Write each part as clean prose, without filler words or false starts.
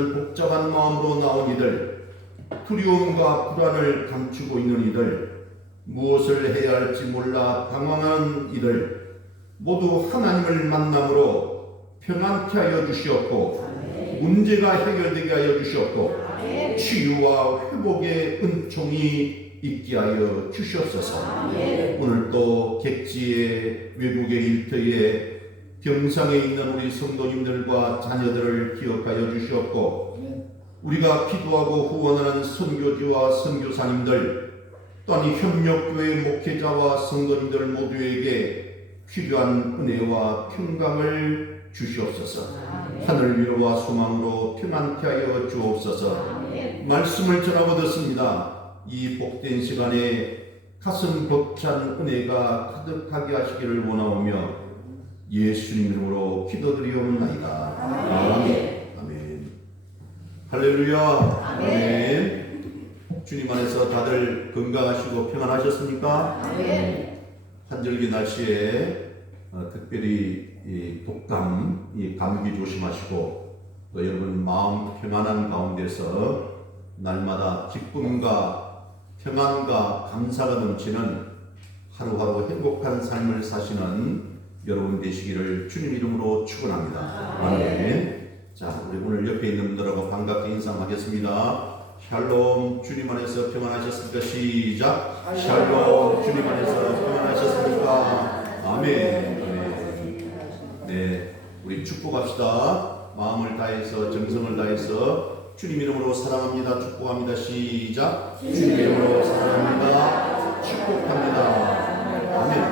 이들은 복잡한 마음으로 나온 이들, 두려움과 불안을 감추고 있는 이들, 무엇을 해야 할지 몰라 당황한 이들 모두 하나님을 만남으로 평안케 하여 주시옵고 문제가 해결되게 하여 주시옵고 치유와 회복의 은총이 있게 하여 주시옵소서. 오늘도 객지에 외국의 일터에 병상에 있는 우리 성도님들과 자녀들을 기억하여 주시옵고 우리가 기도하고 후원하는 선교지와 선교사님들 또한 이 협력교회 목회자와 성도님들 모두에게 필요한 은혜와 평강을 주시옵소서. 하늘 위로와 소망으로 평안케 하여 주옵소서. 말씀을 전하고 듣습니다. 이 복된 시간에 가슴 벅찬 은혜가 가득하게 하시기를 원하오며 예수님 이름으로 기도드리옵나이다. 아멘. 아멘. 할렐루야. 아멘. 주님 안에서 다들 건강하시고 평안하셨습니까? 아멘. 환절기 날씨에 특별히 이 독감, 이 감기 조심하시고 또 여러분 마음 평안한 가운데서 날마다 기쁨과 평안과 감사가 넘치는 하루하루 행복한 삶을 사시는 여러분 되시기를 주님 이름으로 축원합니다. 아멘. 자, 우리 오늘 옆에 있는 분들하고 반갑게 인사하겠습니다. 샬롬. 주님 안에서 평안하셨습니까? 시작. 샬롬. 주님 안에서 평안하셨습니까? 아멘. 네, 우리 축복합시다. 마음을 다해서 정성을 다해서 주님 이름으로 사랑합니다. 축복합니다. 시작. 주님 이름으로 사랑합니다. 축복합니다. 아멘.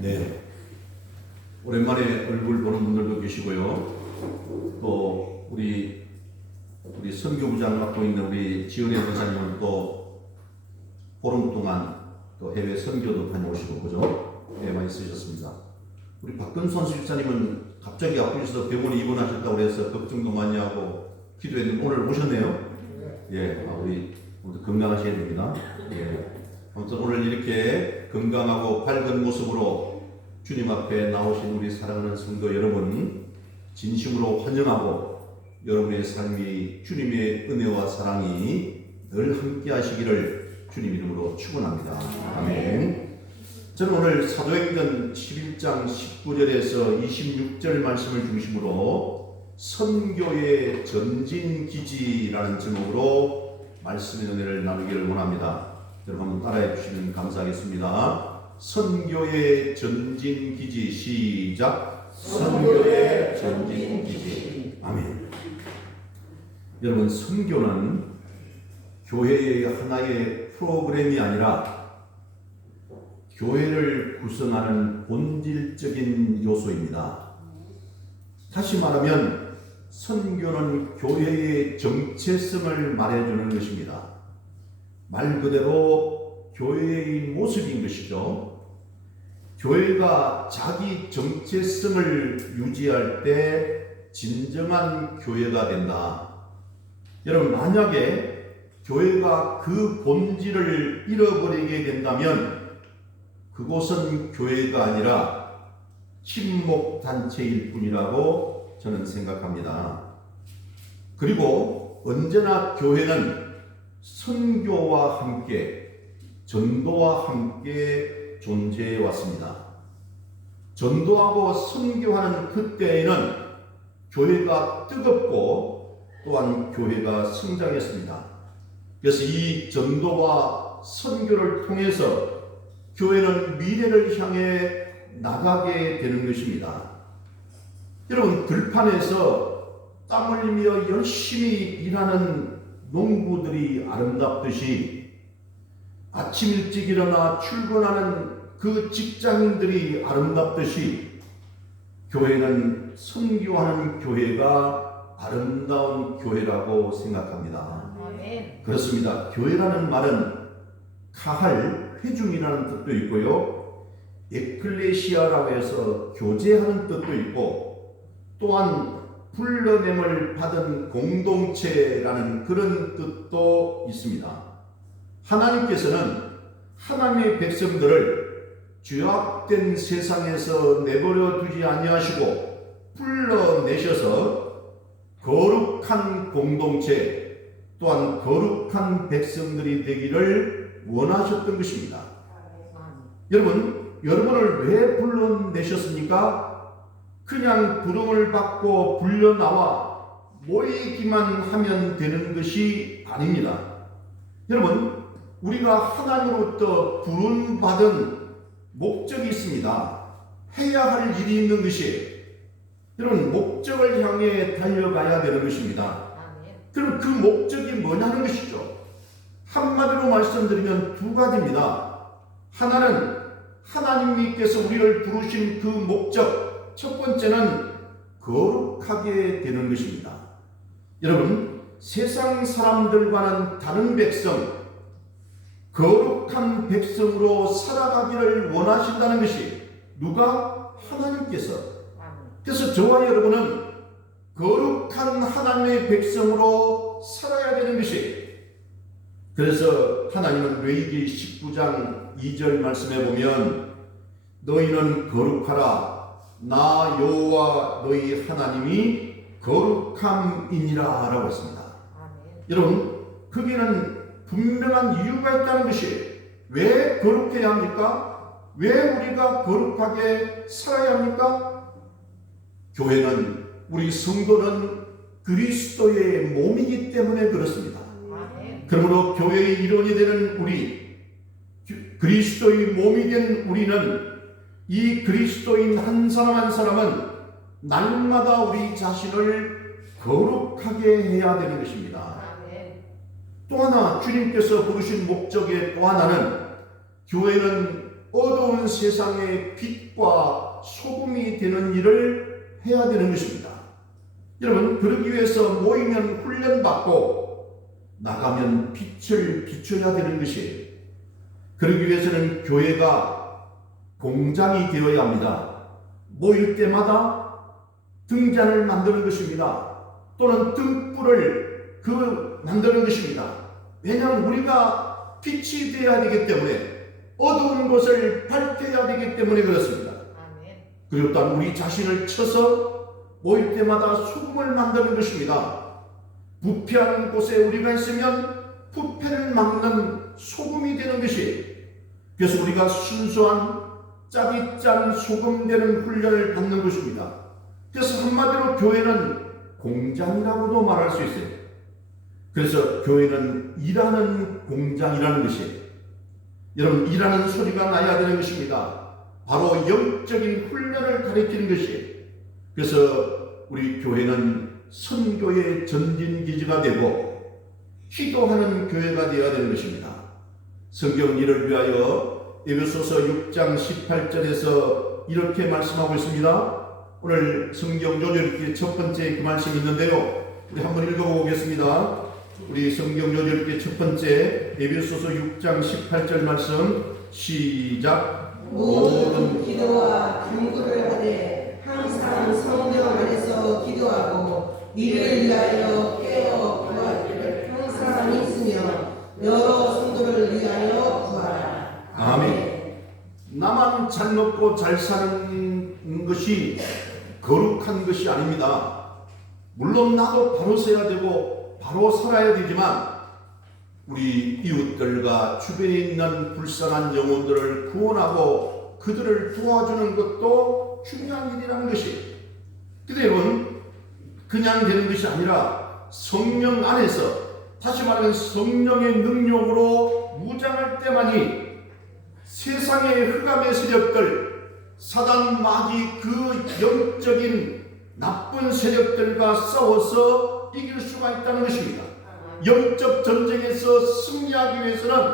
네, 오랜만에 얼굴 보는 분들도 계시고요. 또 우리 선교부장 맡고 있는 우리 지은혜 권사님은 또 보름 동안 또 해외 선교도 다녀오시고 그죠? 네, 많이 쓰셨습니다. 우리 박근선 실장님은 갑자기 아프셔서 병원에 입원하셨다고 해서 걱정도 많이 하고 기도했는데 오늘 오셨네요. 예, 우리 모두 건강하셔야 됩니다. 예, 아무튼 오늘 이렇게 건강하고 밝은 모습으로 주님 앞에 나오신 우리 사랑하는 성도 여러분 진심으로 환영하고 여러분의 삶이 주님의 은혜와 사랑이 늘 함께 하시기를 주님 이름으로 축원합니다. 아멘. 저는 오늘 사도행전 11장 19절에서 26절 말씀을 중심으로 선교의 전진기지라는 제목으로 말씀의 은혜를 나누기를 원합니다. 여러분 한번 따라해 주시면 감사하겠습니다. 선교의 전진기지. 시작. 선교의 전진기지. 아멘. 여러분, 선교는 교회의 하나의 프로그램이 아니라 교회를 구성하는 본질적인 요소입니다. 다시 말하면 선교는 교회의 정체성을 말해주는 것입니다. 말 그대로 교회의 모습인 것이죠. 교회가 자기 정체성을 유지할 때 진정한 교회가 된다. 여러분, 만약에 교회가 그 본질을 잃어버리게 된다면 그곳은 교회가 아니라 친목단체일 뿐이라고 저는 생각합니다. 그리고 언제나 교회는 선교와 함께 전도와 함께 존재해 왔습니다. 전도하고 선교하는 그때에는 교회가 뜨겁고 또한 교회가 성장했습니다. 그래서 이 전도와 선교를 통해서 교회는 미래를 향해 나가게 되는 것입니다. 여러분, 들판에서 땀 흘리며 열심히 일하는 농부들이 아름답듯이 아침 일찍 일어나 출근하는 그 직장인들이 아름답듯이 교회는 선교하는 교회가 아름다운 교회라고 생각합니다. 그렇습니다. 교회라는 말은 카할, 회중이라는 뜻도 있고요. 에클레시아라고 해서 교제하는 뜻도 있고 또한 불러냄을 받은 공동체라는 그런 뜻도 있습니다. 하나님께서는 하나님의 백성들을 죄악된 세상에서 내버려 두지 아니하시고 불러내셔서 거룩한 공동체 또한 거룩한 백성들이 되기를 원하셨던 것입니다. 여러분, 여러분을 왜 불러내셨습니까? 그냥 부름을 받고 불려나와 모이기만 하면 되는 것이 아닙니다. 여러분, 우리가 하나님으로부터 부름받은 목적이 있습니다. 해야 할 일이 있는 것이에요. 여러분, 목적을 향해 달려가야 되는 것입니다. 그럼 그 목적이 뭐냐는 것이죠. 한마디로 말씀드리면 두 가지입니다. 하나는 하나님께서 우리를 부르신 그 목적, 첫 번째는 거룩하게 되는 것입니다. 여러분, 세상 사람들과는 다른 백성, 거룩한 백성으로 살아가기를 원하신다는 것이 누가? 하나님께서. 그래서 저와 여러분은 거룩한 하나님의 백성으로 살아야 되는 것이, 그래서 하나님은 레위기 19장 2절 말씀에 보면 너희는 거룩하라 나 여호와 너희 하나님이 거룩함이니라 라고 했습니다. 여러분, 거기는 분명한 이유가 있다는 것이, 왜 거룩해야 합니까? 왜 우리가 거룩하게 살아야 합니까? 교회는, 우리 성도는 그리스도의 몸이기 때문에 그렇습니다. 그러므로 교회의 일원이 되는 우리, 그리스도의 몸이 된 우리는, 이 그리스도인 한 사람 한 사람은 날마다 우리 자신을 거룩하게 해야 되는 것입니다. 또 하나, 주님께서 부르신 목적의 또 하나는, 교회는 어두운 세상의 빛과 소금이 되는 일을 해야 되는 것입니다. 여러분, 그러기 위해서 모이면 훈련받고 나가면 빛을 비춰야 되는 것이에요. 그러기 위해서는 교회가 공장이 되어야 합니다. 모일 때마다 등잔을 만드는 것입니다. 또는 등불을 만드는 것입니다. 왜냐하면 우리가 빛이 되어야 되기 때문에, 어두운 곳을 밝혀야 되기 때문에 그렇습니다. 그리고 또한 우리 자신을 쳐서 모일 때마다 소금을 만드는 것입니다. 부패하는 곳에 우리가 있으면 부패를 막는 소금이 되는 것이, 그래서 우리가 순수한 짝이 짠 소금 되는 훈련을 받는 것입니다. 그래서 한마디로 교회는 공장이라고도 말할 수 있어요. 그래서 교회는 일하는 공장이라는 것이, 여러분, 일하는 소리가 나야 되는 것입니다. 바로 영적인 훈련을 가리키는 것이, 그래서 우리 교회는 선교의 전진기지가 되고 기도하는 교회가 되어야 되는 것입니다. 성경 이를 위하여 에베소서 6장 18절에서 이렇게 말씀하고 있습니다. 오늘 성경 요절기 첫 번째 그 말씀이 있는데요, 우리 한번 읽어보겠습니다. 우리 성경 요절기 첫 번째 에베소서 6장 18절 말씀 시작. 모든 기도와 간구를 하되 항상 성령 안에서 기도하고 이를 위하여 깨어 구하기를 항상 있으며 여러 성도를 위하여 구하라. 아멘. 나만 잘 먹고 잘 사는 것이 거룩한 것이 아닙니다. 물론 나도 바로 서야 되고 바로 살아야 되지만, 우리 이웃들과 주변에 있는 불쌍한 영혼들을 구원하고 그들을 도와주는 것도 중요한 일이라는 것이, 근데 여러분, 그냥 되는 것이 아니라 성령 안에서, 다시 말하면 성령의 능력으로 무장할 때만이 세상의 흑암의 세력들, 사단 마귀 그 영적인 나쁜 세력들과 싸워서 이길 수가 있다는 것입니다. 영적 전쟁에서 승리하기 위해서는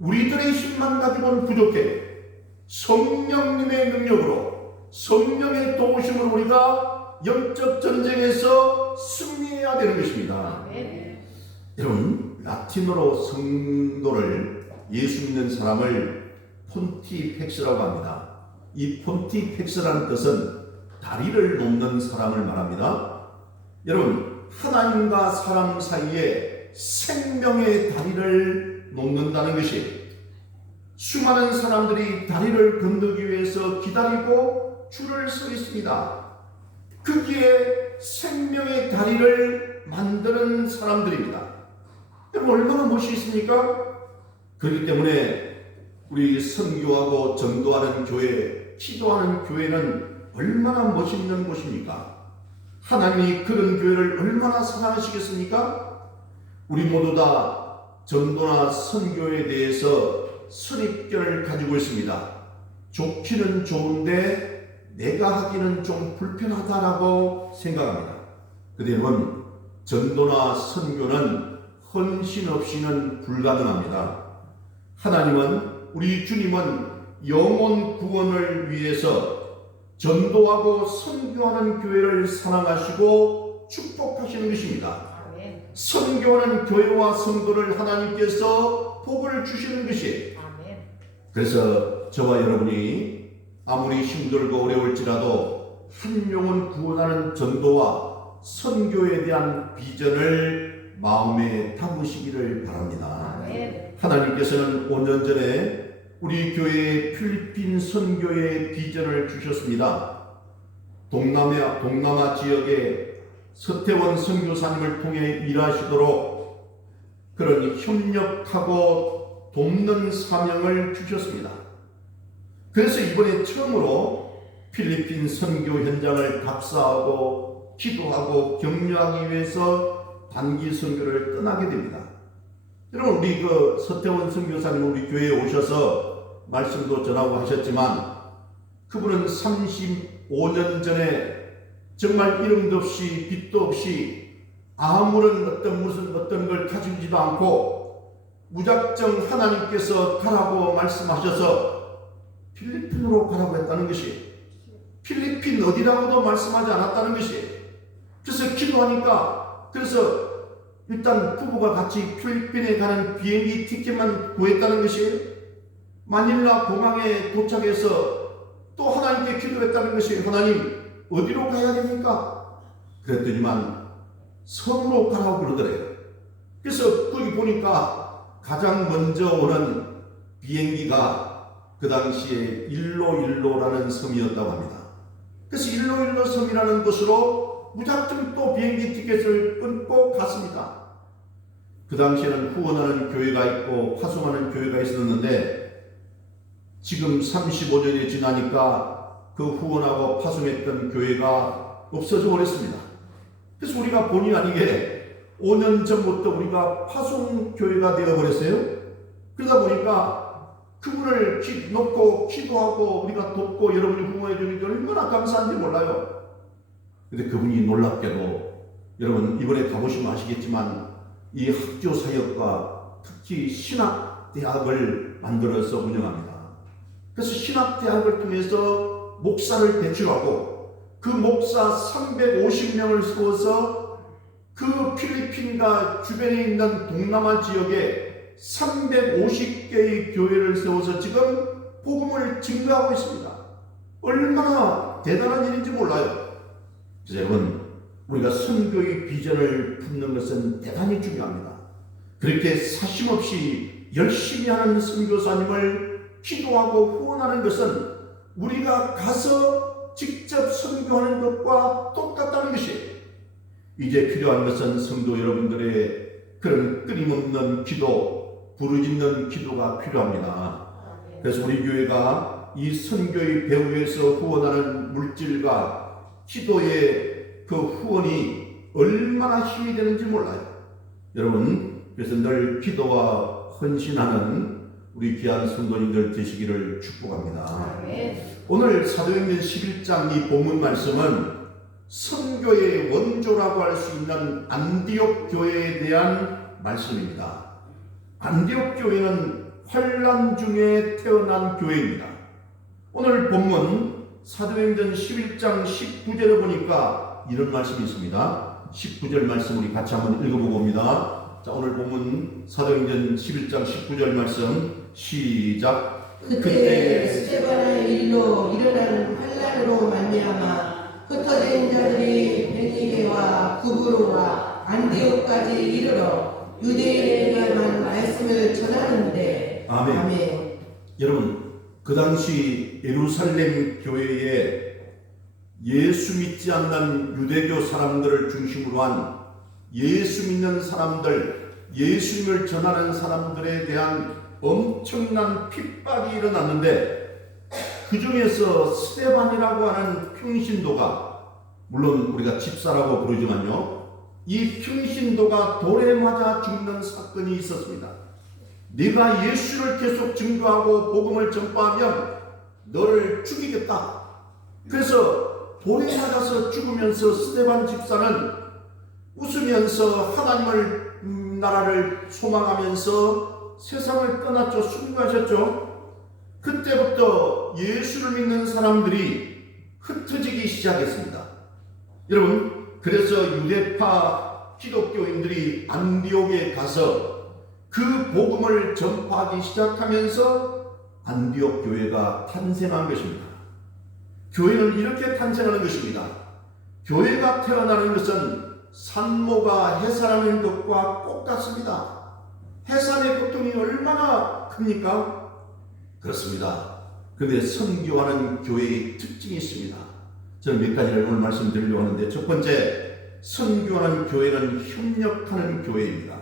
우리들의 힘만 가지고는 부족해. 성령님의 능력으로, 성령의 도우심으로 우리가 영적 전쟁에서 승리해야 되는 것입니다. 여러분, 라틴어로 성도를, 예수 믿는 사람을 폰티펙스라고 합니다. 이 폰티펙스라는 뜻은 다리를 놓는 사람을 말합니다. 여러분, 하나님과 사람 사이에 생명의 다리를 놓는다는 것이, 수많은 사람들이 다리를 건너기 위해서 기다리고 줄을 서 있습니다. 거기에 생명의 다리를 만드는 사람들입니다. 여러분 얼마나 멋있습니까? 그렇기 때문에 우리 선교하고 전도하는 교회, 기도하는 교회는 얼마나 멋있는 곳입니까? 하나님이 그런 교회를 얼마나 사랑하시겠습니까? 우리 모두 다 전도나 선교에 대해서 선입견을 가지고 있습니다. 좋기는 좋은데 내가 하기는 좀 불편하다라고 생각합니다. 그대로는 전도나 선교는 헌신 없이는 불가능합니다. 하나님은, 우리 주님은 영혼 구원을 위해서 전도하고 선교하는 교회를 사랑하시고 축복하시는 것입니다. 선교하는 교회와 성도를 하나님께서 복을 주시는 것이에요. 그래서 저와 여러분이 아무리 힘들고 어려울지라도 한 영혼 구원하는 전도와 선교에 대한 비전을 마음에 담으시기를 바랍니다. 하나님께서는 5년 전에 우리 교회에 필리핀 선교의 비전을 주셨습니다. 동남아 지역에 서태원 선교사님을 통해 일하시도록 그런 협력하고 돕는 사명을 주셨습니다. 그래서 이번에 처음으로 필리핀 선교 현장을 답사하고 기도하고 격려하기 위해서 단기 선교를 떠나게 됩니다. 여러분, 우리 서태원 선교사님 우리 교회에 오셔서 말씀도 전하고 하셨지만 그분은 35년 전에 정말 이름도 없이 빚도 없이 아무런 어떤 걸 가지지도 않고 무작정 하나님께서 가라고 말씀하셔서 필리핀으로 가라고 했다는 것이, 필리핀 어디라고도 말씀하지 않았다는 것이, 그래서 기도하니까, 그래서 일단 부부가 같이 필리핀에 가는 비행기 티켓만 구했다는 것이, 마닐라 공항에 도착해서 또 하나님께 기도했다는 것이, 하나님 어디로 가야 됩니까? 그랬더니만 섬으로 가라고 그러더래요. 그래서 거기 보니까 가장 먼저 오는 비행기가 그 당시에 일로일로라는 섬이었다고 합니다. 그래서 일로일로 섬이라는 곳으로 무작정 또 비행기 티켓을 끊고 갔습니다. 그 당시에는 후원하는 교회가 있고 파송하는 교회가 있었는데 지금 35년이 지나니까 그 후원하고 파송했던 교회가 없어져 버렸습니다. 그래서 우리가 본의 아니게 5년 전부터 우리가 파송교회가 되어버렸어요. 그러다 보니까 그분을 놓고 기도하고 우리가 돕고 여러분이 후원해 주니까 얼마나 감사한지 몰라요. 근데 그분이 놀랍게도, 여러분 이번에 가보시면 아시겠지만 이 학교 사역과 특히 신학대학을 만들어서 운영합니다. 그래서 신학대학을 통해서 목사를 배출하고 그 목사 350명을 세워서 그 필리핀과 주변에 있는 동남아 지역에 350개의 교회를 세워서 지금 복음을 증거하고 있습니다. 얼마나 대단한 일인지 몰라요. 그래서 여러분, 우리가 선교의 비전을 품는 것은 대단히 중요합니다. 그렇게 사심없이 열심히 하는 선교사님을 기도하고 후원하는 것은 우리가 가서 직접 선교하는 것과 똑같다는 것이에요. 이제 필요한 것은 성도 여러분들의 그런 끊임없는 기도, 부르짖는 기도가 필요합니다. 그래서 우리 교회가 이 선교의 배후에서 후원하는 물질과 기도의 그 후원이 얼마나 힘이 되는지 몰라요. 여러분, 그래서 늘 기도와 헌신하는 우리 귀한 성도님들 되시기를 축복합니다. 오늘 사도행전 11장 이 본문 말씀은 선교의 원조라고 할 수 있는 안디옥 교회에 대한 말씀입니다. 안디옥 교회는 환난 중에 태어난 교회입니다. 오늘 본문 사도행전 11장 19절에 보니까 이런 말씀이 있습니다. 19절 말씀 우리 같이 한번 읽어보고 옵니다. 자, 오늘 본문 사도행전 11장 19절 말씀 시작. 그때 스데반의 일로 일어난 환난으로 말미암아 흩어진 자들이 베니게와 구브로와 안디옥까지 이르러 유대인에게만 말씀을 전하는데. 아멘. 아멘. 여러분, 그 당시 예루살렘 교회에 예수 믿지 않는 유대교 사람들을 중심으로 한 예수 믿는 사람들, 예수님을 전하는 사람들에 대한 엄청난 핍박이 일어났는데, 그 중에서 스데반이라고 하는 평신도가, 물론 우리가 집사라고 부르지만요, 이 평신도가 돌에 맞아 죽는 사건이 있었습니다. 네가 예수를 계속 증거하고 복음을 전파하면 너를 죽이겠다. 그래서 돌에 맞아서 죽으면서 스데반 집사는 웃으면서 하나님을 나라를 소망하면서 세상을 떠났죠. 순교하셨죠. 그때부터 예수를 믿는 사람들이 흩어지기 시작했습니다. 여러분, 그래서 유대파 기독교인들이 안디옥에 가서 그 복음을 전파하기 시작하면서 안디옥 교회가 탄생한 것입니다. 교회는 이렇게 탄생하는 것입니다. 교회가 태어나는 것은 산모가 해산하는 것과 똑같습니다. 해산의 고통이 얼마나 큽니까? 그렇습니다. 그런데 선교하는 교회의 특징이 있습니다. 저는 몇 가지를 오늘 말씀드리려고 하는데, 첫 번째, 선교하는 교회는 협력하는 교회입니다.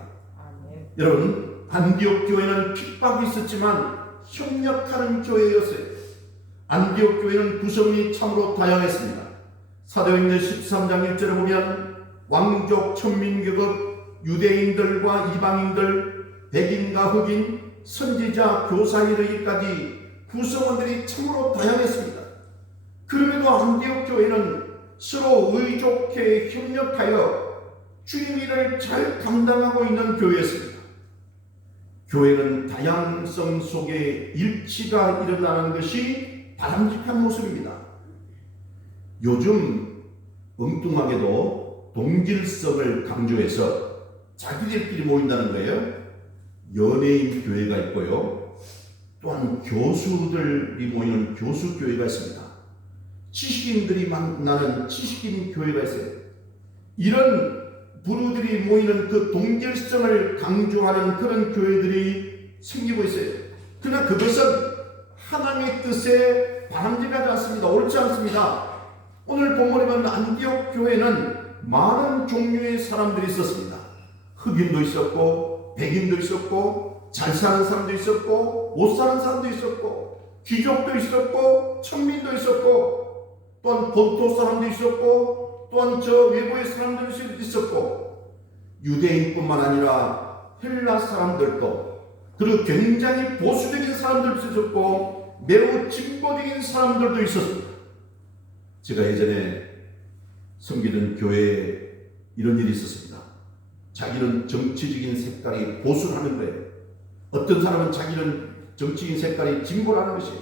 여러분, 안디옥 교회는 핍박이 있었지만 협력하는 교회였어요. 안디옥 교회는 구성이 참으로 다양했습니다. 사도행전 13장 1절에 보면 왕족, 천민계급, 유대인들과 이방인들, 백인과 흑인, 선지자, 교사 이르기까지 구성원들이 참으로 다양했습니다. 그럼에도 안디옥 교회는 서로 의좋게 협력하여 주님 일을 잘 감당하고 있는 교회였습니다. 교회는 다양성 속에 일치가 일어나는 것이 바람직한 모습입니다. 요즘 엉뚱하게도 동질성을 강조해서 자기들끼리 모인다는 거예요. 연예인 교회가 있고요. 또한 교수들이 모이는 교수교회가 있습니다. 지식인들이 만나는 지식인 교회가 있어요. 이런 부류들이 모이는 그 동질성을 강조하는 그런 교회들이 생기고 있어요. 그러나 그것은 하나님의 뜻에 바람직하지 않습니다. 옳지 않습니다. 오늘 본문에 보면 안디옥 교회는 많은 종류의 사람들이 있었습니다. 흑인도 있었고, 백인도 있었고, 잘 사는 사람도 있었고, 못 사는 사람도 있었고, 귀족도 있었고, 천민도 있었고, 또한 본토 사람도 있었고, 또한 저 외부의 사람들도 있었고, 유대인뿐만 아니라 헬라 사람들도, 그리고 굉장히 보수적인 사람들도 있었고, 매우 진보적인 사람들도 있었습니다. 제가 예전에 섬기던 교회에 이런 일이 있었습니다. 자기는 정치적인 색깔이 보수라는 거예요. 어떤 사람은 자기는 정치인 색깔이 진보라는 것이에요.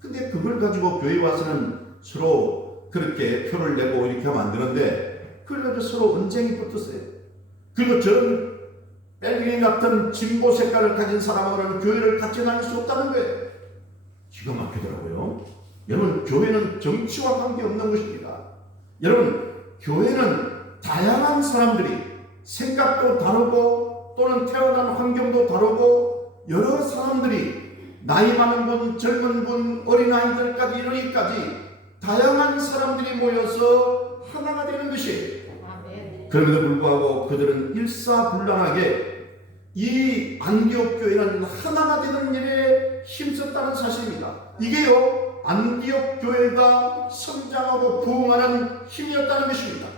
근데 그걸 가지고 교회에 와서는 서로 그렇게 표를 내고 이렇게 하면 안 되는데, 그걸 가지고 서로 언쟁이 붙었어요. 그리고 저런 벨링 같은 진보 색깔을 가진 사람하고는 교회를 같이 다닐 수 없다는 거예요. 기가 막히더라고요. 여러분, 교회는 정치와 관계없는 것입니다. 여러분, 교회는 다양한 사람들이 생각도 다르고 또는 태어난 환경도 다르고 여러 사람들이 나이 많은 분, 젊은 분, 어린아이들까지 이르기까지 다양한 사람들이 모여서 하나가 되는 것이에요. 그럼에도 불구하고 그들은 일사불란하게 이 안디옥 교회는 하나가 되는 일에 힘썼다는 사실입니다. 이게요, 안디옥 교회가 성장하고 부흥하는 힘이었다는 것입니다.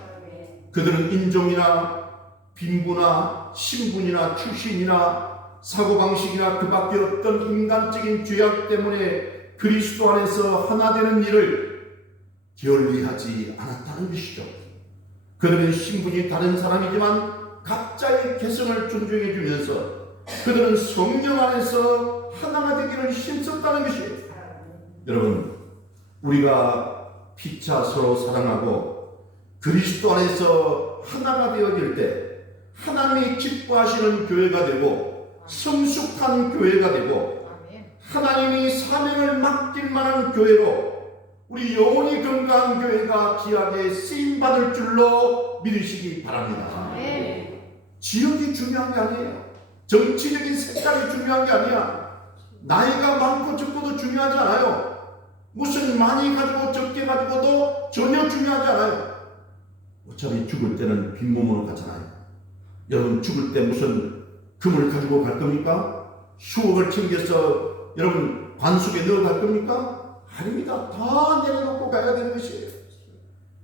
그들은 인종이나 빈부나 신분이나 출신이나 사고방식이나 그 밖에 어떤 인간적인 죄악 때문에 그리스도 안에서 하나 되는 일을 게을리하지 않았다는 것이죠. 그들은 신분이 다른 사람이지만 각자의 개성을 존중해 주면서 그들은 성령 안에서 하나가 되기를 힘썼다는 것이에요. 여러분, 우리가 피차 서로 사랑하고 그리스도 안에서 하나가 되어질 때 하나님이 기뻐하시는 교회가 되고 성숙한 교회가 되고 하나님이 사명을 맡길 만한 교회로 우리 영혼이 건강한 교회가 귀하게 쓰임받을 줄로 믿으시기 바랍니다. 지역이 중요한 게 아니에요. 정치적인 색깔이 중요한 게 아니야. 나이가 많고 적고도 중요하지 않아요. 무슨 많이 가지고 적게 가지고도 전혀 중요하지 않아요. 어차피 죽을 때는 빈몸으로 가잖아요. 여러분 죽을 때 무슨 금을 가지고 갈 겁니까? 수억을 챙겨서 여러분 관속에 넣어 갈 겁니까? 아닙니다. 다 내려놓고 가야 되는 것이에요.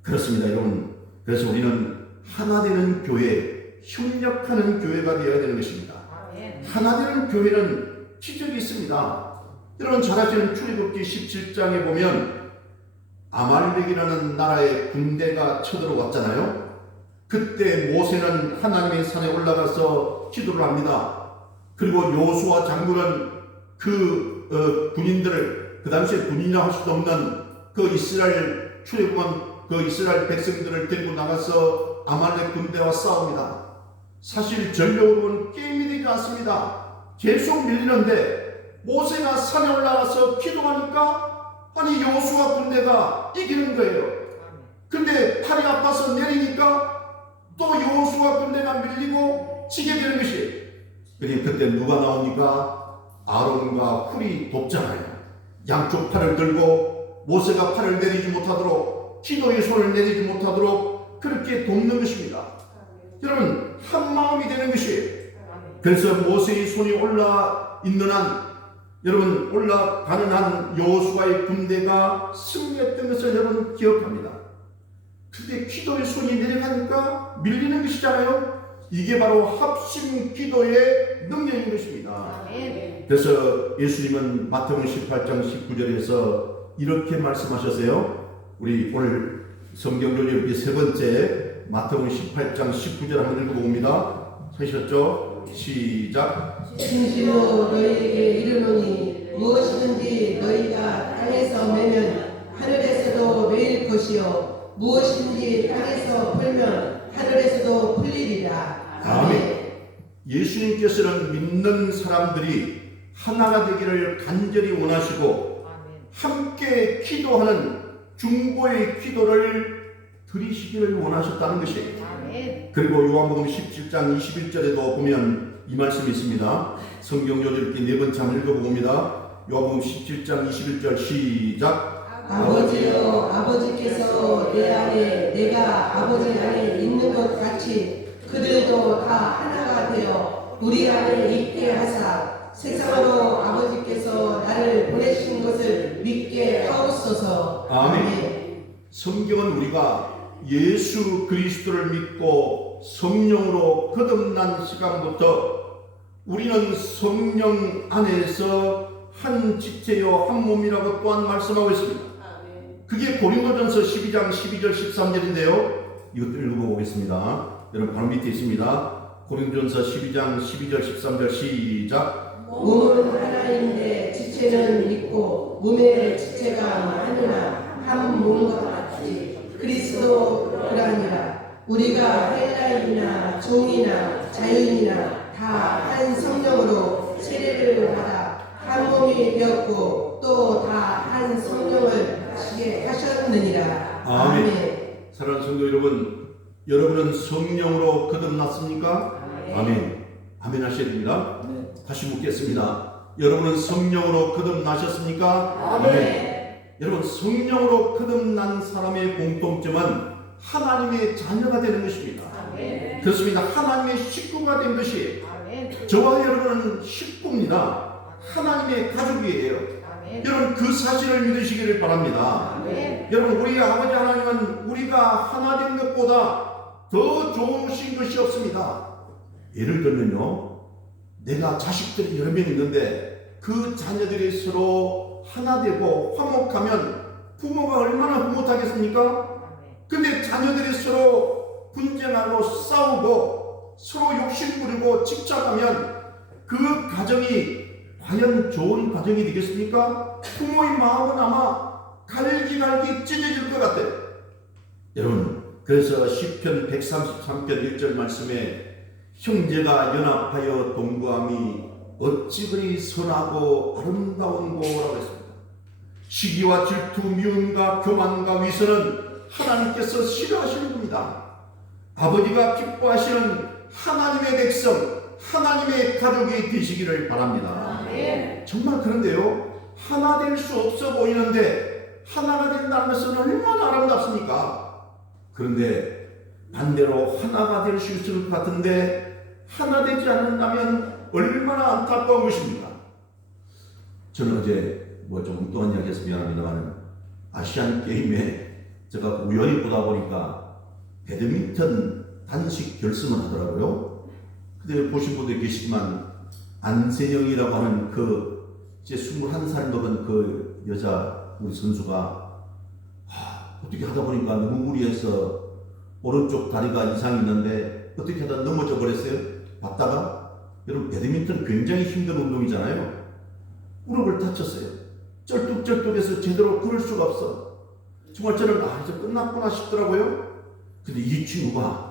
그렇습니다, 여러분. 그래서 우리는 하나 되는 교회, 협력하는 교회가 되어야 되는 것입니다. 하나 되는 교회는 기적이 있습니다. 여러분 잘 아시는 출애굽기 17장에 보면 아말렉이라는 나라의 군대가 쳐들어왔잖아요. 그때 모세는 하나님의 산에 올라가서 기도를 합니다. 그리고 여호수아 장군은 그 군인들을, 그 당시에 군인이라 할 수도 없는 그 이스라엘 출애굽한 그 이스라엘 백성들을 데리고 나가서 아말렉 군대와 싸웁니다. 사실 전력으로는 게임이 되지 않습니다. 계속 밀리는데 모세가 산에 올라가서 기도하니까 아니 여호수아 군대가 이기는 거예요. 근데 팔이 아파서 내리니까 또 여호수아 군대가 밀리고 지게 되는 것이에요. 그때 누가 나옵니까? 아론과 훌이 돕잖아요. 양쪽 팔을 들고 모세가 팔을 내리지 못하도록, 기도의 손을 내리지 못하도록 그렇게 돕는 것입니다. 여러분 한 마음이 되는 것이에요. 그래서 모세의 손이 올라 있는 한, 여러분 올라가는 한 여호수아의 군대가 승리했던 것을 여러분 기억합니다. 근데 기도의 손이 내려가니까 밀리는 것이잖아요. 이게 바로 합심 기도의 능력인 것입니다. 그래서 예수님은 마태복음 18장 19절에서 이렇게 말씀하셨어요. 우리 오늘 성경 요일기 세 번째 마태복음 18장 19절 한번 읽어봅니다. 하셨죠? 시작. 진실로 너희에게 이르노니 무엇이든지 너희가 땅에서 매면 하늘에서도 매일 것이요 무엇인지 땅에서 풀면 하늘에서도 풀리리라. 아멘. 예수님께서는 믿는 사람들이 하나가 되기를 간절히 원하시고 함께 기도하는 중보의 기도를 드리시기를 원하셨다는 것이에요. 그리고 요한복음 17장 21절에도 보면 이 말씀이 있습니다. 성경 요절기 네 번째 한번 읽어봅니다. 요한복음 17장 21절 시작. 아버지여, 아버지께서 내 안에 내가 아버지 안에 있는 것 같이 그들도 다 하나가 되어 우리 안에 있게 하사 세상으로 아버지께서 나를 보내신 것을 믿게 하옵소서. 아멘. 성경은 우리가 예수 그리스도를 믿고 성령으로 거듭난 시간부터 우리는 성령 안에서 한 지체요 한 몸이라고 또한 말씀하고 있습니다. 그게 고린도전서 12장 12절 13절인데요. 이것도 읽어보겠습니다. 여러분 바로 밑에 있습니다. 고린도전서 12장 12절 13절 시작. 몸은 하나인데 지체는 있고 몸의 지체가 많으나 한 몸과 같이 그리스도 그러하니라. 우리가 헬라인이나 종이나 자유인이나 다 한 성령으로 세례를 받아 한 몸이 되었고 또 다 한 성령을 하시게 하셨느니라. 아멘. 사랑하는 성도 여러분, 여러분은 성령으로 거듭났습니까? 아멘. 아멘 하셔야 됩니다. 다시 묻겠습니다. 여러분은 성령으로 거듭나셨습니까? 아멘. 여러분 성령으로 거듭난 사람의 공통점은 하나님의 자녀가 되는 것입니다. 아멘. 그렇습니다. 하나님의 식구가 된 것이에요. 아멘. 저와 여러분은 식구입니다. 하나님의 가족이에요. 아멘. 여러분 그 사실을 믿으시기를 바랍니다. 아멘. 여러분 우리 아버지 하나님은 우리가 하나 된 것보다 더 좋으신 것이 없습니다. 예를 들면요, 내가 자식들이 여러 명 있는데 그 자녀들이 서로 하나 되고 화목하면 부모가 얼마나 흐뭇하겠습니까? 근데 자녀들이 서로 분쟁하고 싸우고 서로 욕심 부리고 집착하면 그 가정이 과연 좋은 가정이 되겠습니까? 부모의 마음은 아마 갈기갈기 찢어질 것 같아요. 여러분 그래서 시편 133편 1절 말씀에 형제가 연합하여 동거함이 어찌 그리 선하고 아름다운 고라고 했습니다. 시기와 질투, 미움과 교만과 위선은 하나님께서 싫어하시는 겁니다. 아버지가 기뻐하시는 하나님의 백성, 하나님의 가족이 되시기를 바랍니다. 정말 그런데요, 하나 될 수 없어 보이는데 하나가 된다는 것은 얼마나 아름답습니까? 그런데 반대로 하나가 될 수 있을 것 같은데 하나 되지 않는다면 얼마나 안타까운 것입니까? 저는 어제 좀 엉뚱한 이야기 해서 미안합니다만 아시안 게임에 제가 우연히 보다 보니까 배드민턴 단식 결승을 하더라고요. 근데 보신 분들 계시지만 안세영이라고 하는 이제 21살 먹은 그 여자 우리 선수가 어떻게 하다 보니까 너무 무리해서 오른쪽 다리가 이상이 있는데 어떻게 하다 넘어져 버렸어요. 봤다가 여러분 배드민턴 굉장히 힘든 운동이잖아요. 무릎을 다쳤어요. 쩔뚝쩔뚝해서 제대로 걸을 수가 없어. 정말 저는 이제 끝났구나 싶더라고요. 근데 이 친구가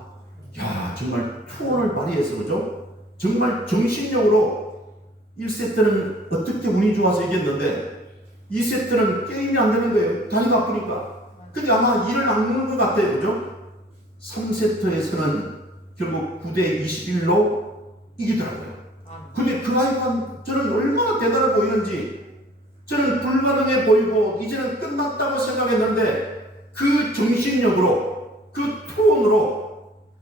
정말 투혼을 발휘해서 그죠? 정말 정신력으로 1세트는 어떻게 운이 좋아서 이겼는데 2세트는 게임이 안 되는 거예요. 다리가 아프니까. 근데 아마 일을 안 먹는 것 같아요. 그죠? 3세트에서는 결국 9대 21로 이기더라고요. 근데 그 아이가 저는 얼마나 대단해 보이는지 저는 불가능해 보이고 이제는 끝났다고 생각했는데 그 정신력으로 그 투혼으로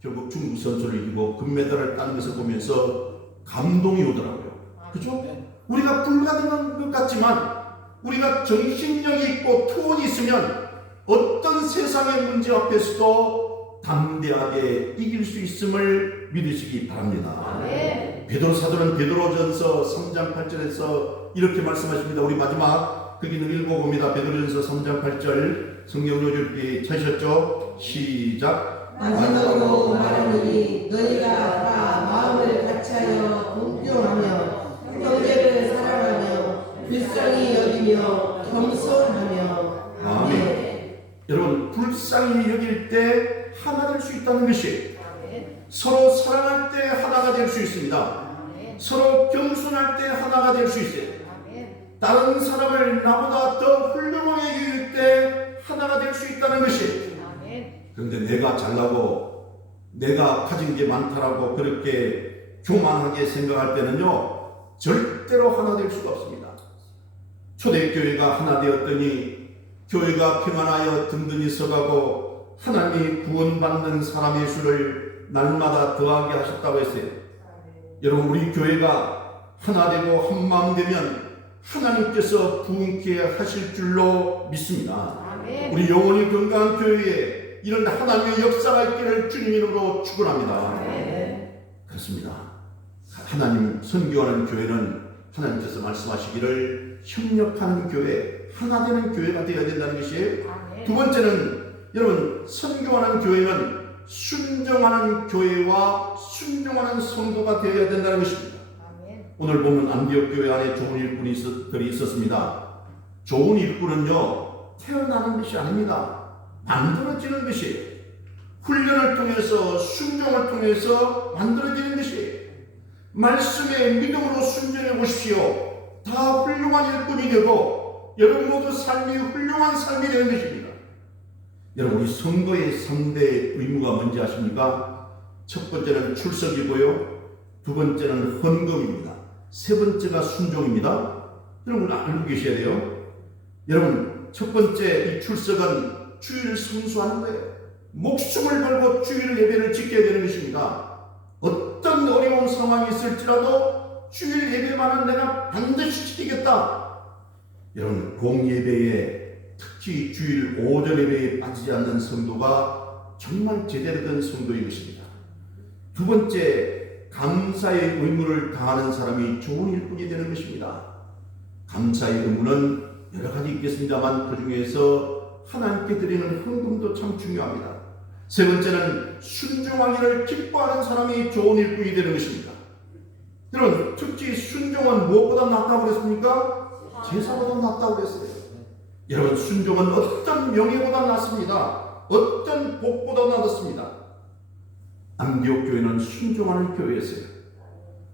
결국 중국 선수를 이기고 금메달을 따는 것을 보면서 감동이 오더라고요. 그죠? 우리가 불가능한 것 같지만 우리가 정신력이 있고 투혼이 있으면 어떤 세상의 문제 앞에서도 담대하게 이길 수 있음을 믿으시기 바랍니다. 베드로 사도는 베드로전서 3장 8절에서 이렇게 말씀하십니다. 우리 마지막 거기는 읽어봅니다. 베드로전서 3장 8절 성경 요절기 찾으셨죠? 시작. 마지막으로 말하노니 너희가 다 마음을 같이하여 공평하며 형제를 사랑하며 불쌍히 여기며 겸손하며 아멘. 여러분 불쌍히 여길 때 하나 될 수 있다는 것이 서로 사랑할 때 하나가 될 수 있습니다. 서로 겸손할 때 하나가 될 수 있어요. 다른 사람을 나보다 더 훌륭하게 여길 때 하나가 될 수 있다는 것이. 그런데 내가 잘나고 내가 가진 게 많다라고 그렇게 교만하게 생각할 때는요 절대로 하나 될 수가 없습니다. 초대교회가 하나 되었더니 교회가 평안하여 든든히 서가고 하나님이 구원받는 사람의 수를 날마다 더하게 하셨다고 했어요. 여러분 우리 교회가 하나 되고 한 마음 되면 하나님께서 부흥케 하실 줄로 믿습니다. 우리 영혼이 건강한 교회에 이런 하나님의 역사가 있기를 주님 이름으로 축원합니다. 그렇습니다. 하나님 선교하는 교회는 하나님께서 말씀하시기를 협력하는 교회, 하나 되는 교회가 되어야 된다는 것이에요. 두 번째는 여러분 선교하는 교회는 순종하는 교회와 순종하는 성도가 되어야 된다는 것입니다. 오늘 보면 안디옥 교회 안에 좋은 일꾼들이 있었습니다. 좋은 일꾼은요 태어나는 것이 아닙니다. 만들어지는 것이 훈련을 통해서 순종을 통해서 만들어지는 것이 말씀에 믿음으로 순종해 보십시오. 다 훌륭한 일꾼이 되고 여러분 모두 삶이 훌륭한 삶이 되는 것입니다. 여러분 이 선거의 3대 의무가 뭔지 아십니까? 첫 번째는 출석이고요. 두 번째는 헌금입니다. 세 번째가 순종입니다. 여러분 알고 계셔야 돼요. 여러분 첫 번째 이 출석은 주일을 순수하는 거예요. 목숨을 걸고 주일 예배를 지켜야 되는 것입니다. 어떤 어려운 상황이 있을지라도 주일 예배만은 내가 반드시 지키겠다. 여러분 공예배에 특히 주일 오전 예배에 빠지지 않는 성도가 정말 제대로 된 성도인 것입니다. 두 번째 감사의 의무를 다하는 사람이 좋은 일꾼이 되는 것입니다. 감사의 의무는 여러 가지 있겠습니다만 그 중에서 하나님께 드리는 헌금도 참 중요합니다. 세 번째는 순종하기를 기뻐하는 사람이 좋은 일꾼이 되는 것입니다. 여러분 특히 순종은 무엇보다 낫다고 그랬습니까? 제사보다 낫다고 그랬어요. 여러분 순종은 어떤 명예보다 낫습니다. 어떤 복보다 낫습니다. 안디옥 교회는 순종하는 교회였어요.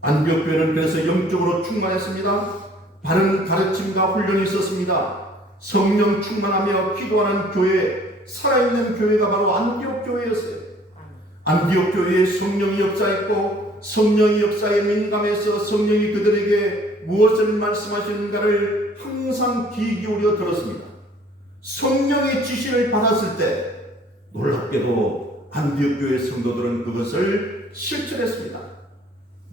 안디옥 교회는 그래서 영적으로 충만했습니다. 바른 가르침과 훈련이 있었습니다. 성령 충만하며 기도하는 교회, 살아있는 교회가 바로 안디옥 교회였어요. 안디옥 교회에 성령이 역사했고 성령이 역사에 민감해서 성령이 그들에게 무엇을 말씀하시는가를 항상 귀 기울여 들었습니다. 성령의 지시를 받았을 때 놀랍게도 안디옥 교회 성도들은 그것을 실천했습니다.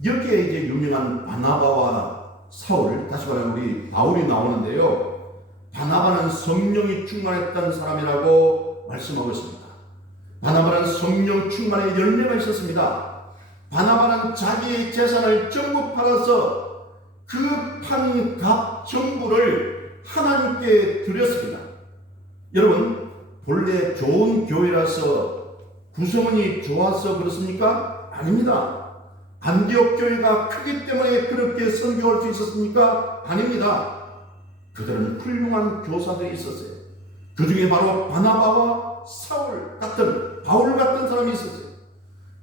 여기에 이제 유명한 바나바와 사울, 다시 말하면 우리 바울이 나오는데요. 바나바는 성령이 충만했던 사람이라고 말씀하고 있습니다. 바나바는 성령 충만의 열매가 있었습니다. 바나바는 자기의 재산을 전부 팔아서 그 판 값 전부를 하나님께 드렸습니다. 여러분, 본래 좋은 교회라서 구성원이 좋아서 그렇습니까? 아닙니다. 안디옥 교회가 크기 때문에 그렇게 선교할 수 있었습니까? 아닙니다. 그들은 훌륭한 교사들이 있었어요. 그 중에 바로 바나바와 사울 같은, 바울 같은 사람이 있었어요.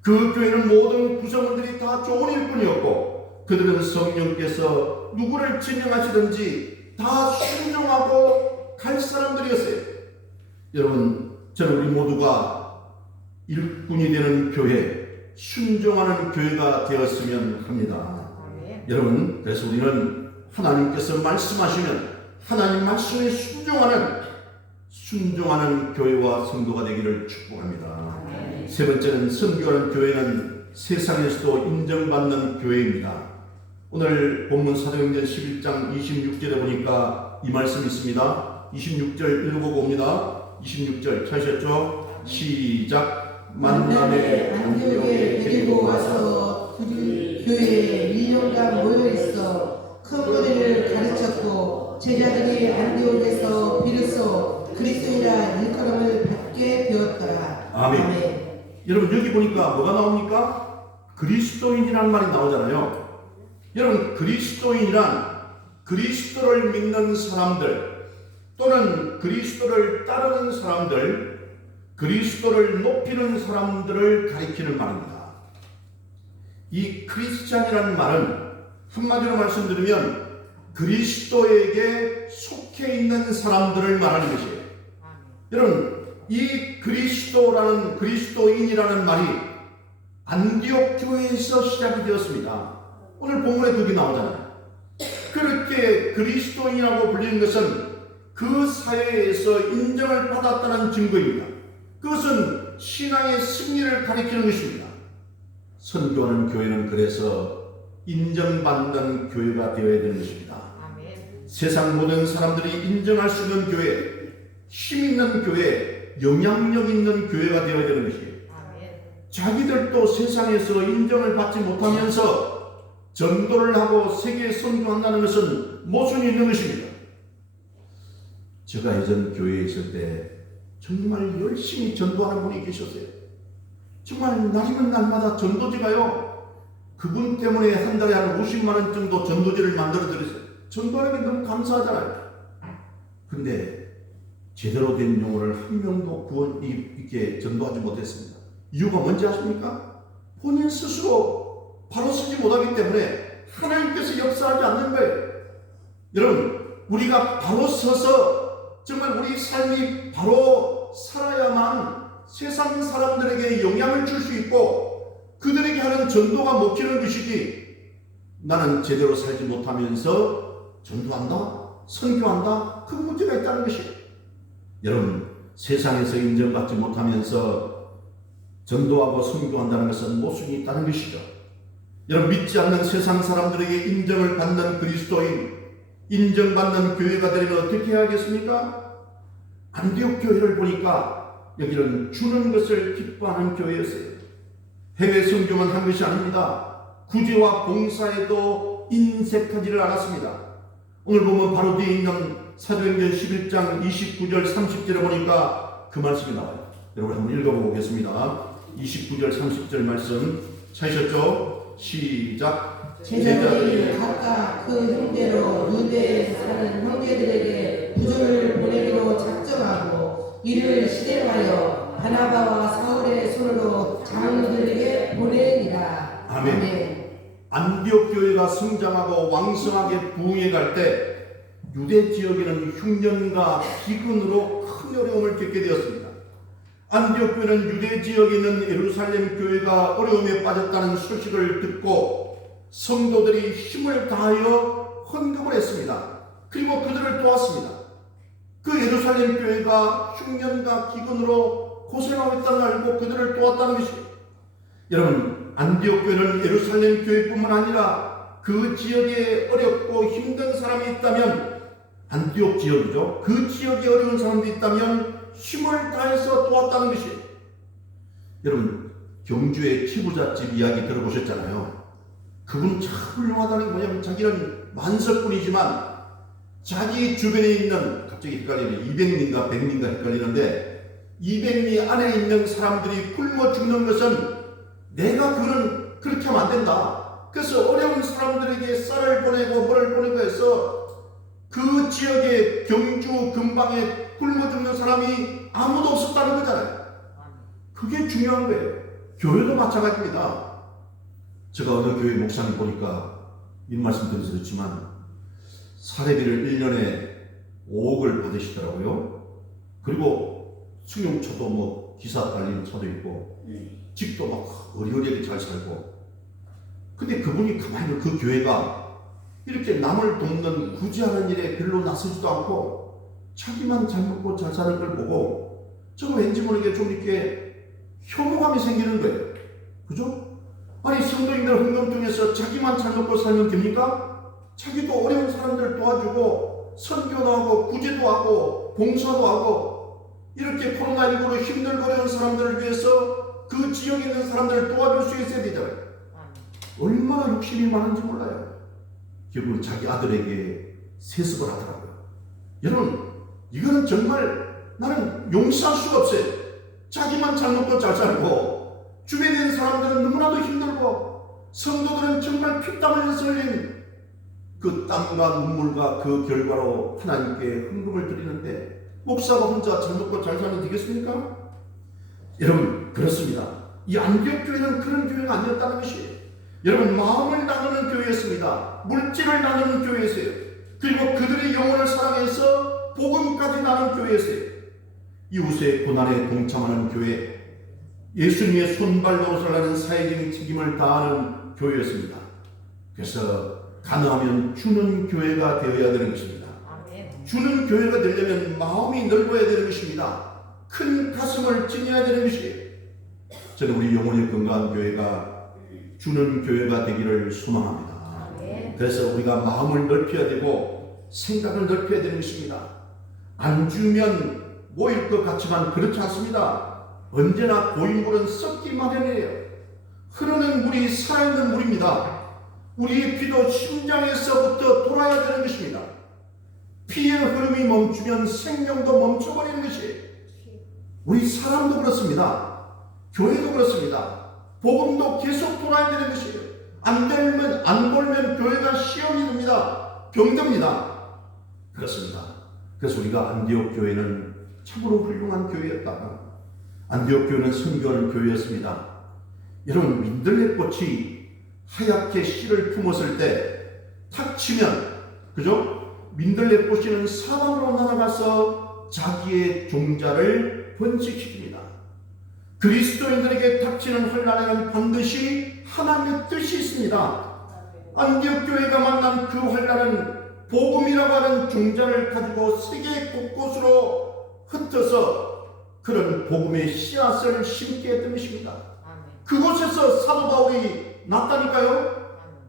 그 교회는 모든 구성원들이 다 좋은 일꾼이었고, 그들은 성령께서 누구를 지명하시든지 다 순종하고 갈 사람들이었어요. 여러분, 저는 우리 모두가 일꾼이 되는 교회, 순종하는 교회가 되었으면 합니다. 여러분, 그래서 우리는 하나님께서 말씀하시면 하나님 말씀에 순종하는 교회와 성도가 되기를 축복합니다. 세 번째는 선교하는 교회는 세상에서도 인정받는 교회입니다. 오늘 본문 사도행전 11장 26절에 보니까 이 말씀이 있습니다. 26절 읽어보고 옵니다. 26절 찾으셨죠? 시작. 만남에 안디옥에 데리고 와서 그들 교회에 1년간 모여있어 큰 무리를 가르쳤고, 제자들이 안디옥에서 비로소 그리스도이라 일컬음을 받게 되었더라. 아멘. 여러분, 여기 보니까 뭐가 나옵니까? 그리스도인이라는 말이 나오잖아요. 여러분, 그리스도인이란 그리스도를 믿는 사람들, 또는 그리스도를 따르는 사람들, 그리스도를 높이는 사람들을 가리키는 말입니다. 이 크리스찬이라는 말은 한마디로 말씀드리면 그리스도에게 속해 있는 사람들을 말하는 것이에요. 여러분, 이 그리스도인이라는 말이 안디옥 교회에서 시작이 되었습니다. 오늘 본문에 그게 나오잖아요. 그렇게 그리스도인이라고 불리는 것은 그 사회에서 인정을 받았다는 증거입니다. 그것은 신앙의 승리를 가리키는 것입니다. 선교하는 교회는 그래서 인정받는 교회가 되어야 되는 것입니다. 세상 모든 사람들이 인정할 수 있는 교회, 힘 있는 교회, 영향력 있는 교회가 되어야 되는 것이에요. 자기들도 세상에서 인정을 받지 못하면서 전도를 하고 세계에 선교한다는 것은 모순이 있는 것입니다. 제가 예전 교회에 있을 때 정말 열심히 전도하는 분이 계셨어요. 정말 날이면 날마다 전도지가요, 그분 때문에 한 달에 한 50만 원 정도 전도지를 만들어 드렸어요. 전도하는 게 너무 감사하잖아요. 근데 제대로 된 용어를 한 명도 있게 전도하지 못했습니다. 이유가 뭔지 아십니까? 본인 스스로 바로 서지 못하기 때문에 하나님께서 역사하지 않는 거예요. 여러분, 우리가 바로 서서 정말 우리 삶이 바로 살아야만 세상 사람들에게 영향을 줄 수 있고 그들에게 하는 전도가 먹히는 것이지, 나는 제대로 살지 못하면서 전도한다, 선교한다, 그 문제가 있다는 것이에요. 여러분, 세상에서 인정받지 못하면서 전도하고 선교한다는 것은 모순이 있다는 것이죠. 여러분, 믿지 않는 세상 사람들에게 인정을 받는 그리스도인, 인정받는 교회가 되려면 어떻게 해야겠습니까? 안디옥 교회를 보니까 여기는 주는 것을 기뻐하는 교회였어요. 해외 선교만 한 것이 아닙니다. 구제와 봉사에도 인색하지를 않았습니다. 오늘 보면 바로 뒤에 있는 사도행전 11장 29절 30절에 보니까 그 말씀이 나와요. 여러분 한번 읽어보고 오겠습니다. 29절 30절 말씀 찾으셨죠? 시작. 제자들이 각각 그 형제로 유대에 사는 형제들에게 부조를 보내기로 작정하고 이를 실행하여 바나바와 사울의 손으로 장로들에게 보내니라. 아멘. 안디옥 교회가 성장하고 왕성하게 부흥해 갈 때 유대 지역에는 흉년과 기근으로 큰 어려움을 겪게 되었습니다. 안디옥 교회는 유대 지역에 있는 예루살렘 교회가 어려움에 빠졌다는 소식을 듣고 성도들이 힘을 다하여 헌금을 했습니다. 그리고 그들을 도왔습니다. 그 예루살렘 교회가 흉년과 기근으로 고생하고 있다는 걸 알고 그들을 도왔다는 것이, 여러분 안디옥 교회는 예루살렘 교회뿐만 아니라 그 지역에 어렵고 힘든 사람이 있다면, 안디옥 지역이죠. 그 지역에 어려운 사람들이 있다면 힘을 다해서 도왔다는 것이, 여러분 경주의 치부잣집 이야기 들어보셨잖아요. 그분 참 훌륭하다는 게 뭐냐면, 자기는 만석군이지만 자기 주변에 있는, 갑자기 헷갈리네, 200리인가 100리인가 헷갈리는데, 200리 안에 있는 사람들이 굶어 죽는 것은 내가 그렇게 하면 안 된다. 그래서 어려운 사람들에게 쌀을 보내고 뭐를 보내고 해서 그 지역의 경주 근방에 굶어 죽는 사람이 아무도 없었다는 거잖아요. 그게 중요한 거예요. 교회도 마찬가지입니다. 제가 어느 교회 목사님 보니까 이 말씀 드려서 그렇지만 사례비를 1년에 5억을 받으시더라고요. 그리고 승용차도 뭐 기사 달리는 차도 있고 집도 막 어리어리하게 잘 살고. 근데 그분이 가만히 그 교회가 이렇게 남을 돕는 구제하는 일에 별로 나서지도 않고 자기만 잘 먹고 잘 사는 걸 보고 저거 왠지 모르게 좀 이렇게 혐오감이 생기는 거예요. 그죠? 아니 성도님들 헌금 통해서 자기만 잘 먹고 살면 됩니까? 자기도 어려운 사람들 도와주고 선교도 하고 구제도 하고 봉사도 하고 이렇게 코로나19로 힘들고 어려운 사람들을 위해서 그 지역에 있는 사람들을 도와줄 수 있어야 되잖아요. 얼마나 욕심이 많은지 몰라요. 결국은 자기 아들에게 세습을 하더라고요. 여러분 이거는 정말 나는 용서할 수가 없어요. 자기만 잘 먹고 잘 살고 주변에 있는 사람들은 너무나도 힘들고 성도들은 정말 피땀 흘려서 흘린 그 땀과 눈물과 그 결과로 하나님께 헌금을 드리는데 목사가 혼자 잘 먹고 잘 사면 되겠습니까? 여러분 그렇습니다. 이 안디옥 교회는 그런 교회가 아니었다는 것이에요. 여러분 마음을 나누는 교회였습니다. 물질을 나누는 교회였어요. 그리고 그들의 영혼을 사랑해서 복음까지 나누는 교회였어요. 이웃의 고난에 동참하는 교회, 예수님의 손발노릇을 하는 사회적인 책임을 다하는 교회였습니다. 그래서 가능하면 주는 교회가 되어야 되는 것입니다. 주는 교회가 되려면 마음이 넓어야 되는 것입니다. 큰 가슴을 지녀야 되는 것이에요. 저는 우리 영혼이 건강한 교회가 주는 교회가 되기를 소망합니다. 그래서 우리가 마음을 넓혀야 되고 생각을 넓혀야 되는 것입니다. 안 주면 모일 것 같지만 그렇지 않습니다. 언제나 고인물은 썩기 마련이에요. 흐르는 물이 살아있는 물입니다. 우리의 피도 심장에서부터 돌아야 되는 것입니다. 피의 흐름이 멈추면 생명도 멈춰버리는 것이에요. 우리 사람도 그렇습니다. 교회도 그렇습니다. 복음도 계속 돌아야 되는 것이에요. 안 돌면 교회가 시험이 됩니다. 병듭니다. 그렇습니다. 그래서 우리가 안디옥 교회는 참으로 훌륭한 교회였다. 안디옥 교회는 선교하는 교회였습니다. 여러분 민들레꽃이 하얗게 씨를 품었을 때 탁 치면, 그죠? 민들레꽃이는 사방으로 날아가서 자기의 종자를 번식시킵니다. 그리스도인들에게 닥치는 환난에는 반드시 하나님의 뜻이 있습니다. 안디옥 교회가 만난 그 환난은 복음이라고 하는 종자를 가지고 세계 곳곳으로 흩어서 그런 복음의 씨앗을 심게 했던 것입니다. 그곳에서 사도 바울이 났다니까요.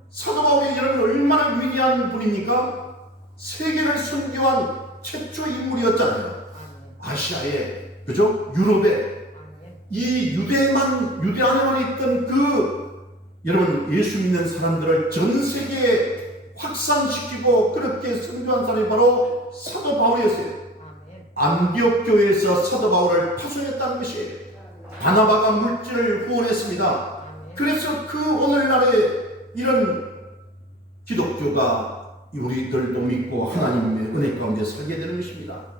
사도 바울이 여러분 얼마나 위대한 분입니까? 세계를 선교한 최초 인물이었잖아요. 아시아에, 그죠? 유럽에, 이 유대 안에만 있던 여러분 예수 믿는 사람들을 전 세계에 확산시키고 그렇게 선교한 사람이 바로 사도 바울이었어요. 안디옥 교회에서 사도 바울을 파송했다는 것이에요. 바나바가 물질을 후원했습니다. 그래서 그 오늘날에 이런 기독교가 우리들도 믿고 하나님의 은혜 가운데 살게 되는 것입니다.